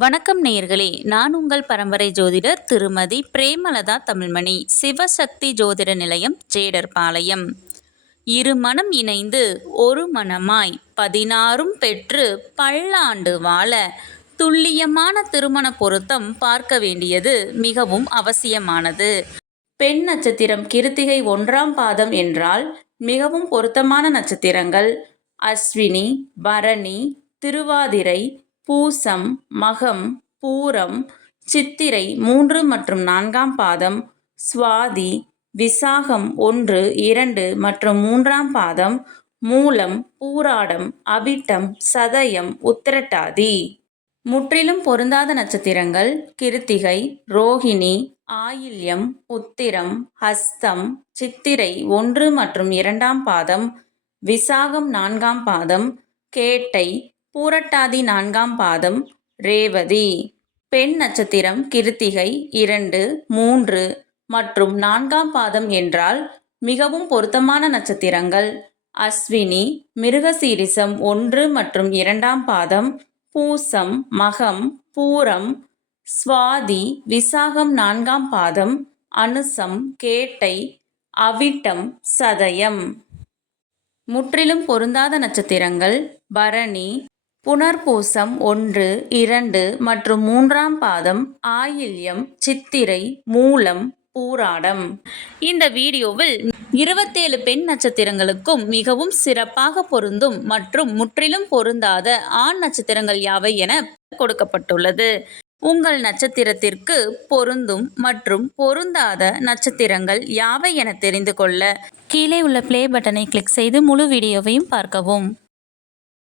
வணக்கம் நேயர்களே நான் உங்கள் பரம்பரை ஜோதிடர் திருமதி பிரேமலதா தமிழ்மணி சிவசக்தி ஜோதிட நிலையம் ஜேடர்பாளையம். இரு மனம் இணைந்து ஒரு மனமாய் பதினாறும் பெற்று பல்லாண்டு வாழ துல்லியமான திருமண பொருத்தம் பார்க்க வேண்டியது மிகவும் அவசியமானது. பெண் நட்சத்திரம் கிருத்திகை ஒன்றாம் பாதம் என்றால் மிகவும் பொருத்தமான நட்சத்திரங்கள். அஸ்வினி பரணி திருவாதிரை பூசம் மகம் பூரம் சித்திரை மூன்று மற்றும் நான்காம் பாதம் சுவாதி விசாகம் ஒன்று இரண்டு மற்றும் மூன்றாம் பாதம் மூலம் பூராடம் அவிட்டம் சதயம் உத்திரட்டாதி. முற்றிலும் பொருந்தாத நட்சத்திரங்கள் கிருத்திகை ரோஹிணி ஆயில்யம் உத்திரம் ஹஸ்தம் சித்திரை ஒன்று மற்றும் இரண்டாம் பாதம் விசாகம் நான்காம் பாதம் கேட்டை பூரட்டாதி நான்காம் பாதம் ரேவதி. பெண் நட்சத்திரம் கிருத்திகை இரண்டு மூன்று மற்றும் நான்காம் பாதம் என்றால் மிகவும் பொருத்தமான நட்சத்திரங்கள். அஸ்வினி மிருகசீரிசம் ஒன்று மற்றும் இரண்டாம் பாதம் பூசம் மகம் பூரம் சுவாதி விசாகம் நான்காம் பாதம் அனுசம் கேட்டை அவிட்டம் சதயம். முற்றிலும் பொருந்தாத நட்சத்திரங்கள் பரணி புனர்பூசம் ஒன்று இரண்டு மற்றும் மூன்றாம் பாதம் ஆயில்யம் சித்திரை மூலம் பூராடம். இந்த வீடியோவில் இருபத்தேழு பெண் நட்சத்திரங்களுக்கும் மிகவும் சிறப்பாக பொருந்தும் மற்றும் முற்றிலும் பொருந்தாத ஆண் நட்சத்திரங்கள் யாவை என கொடுக்கப்பட்டுள்ளது. உங்கள் நட்சத்திரத்திற்கு பொருந்தும் மற்றும் பொருந்தாத நட்சத்திரங்கள் யாவை என தெரிந்து கொள்ள கீழே உள்ள ப்ளே பட்டனை கிளிக் செய்து முழு வீடியோவையும் பார்க்கவும்.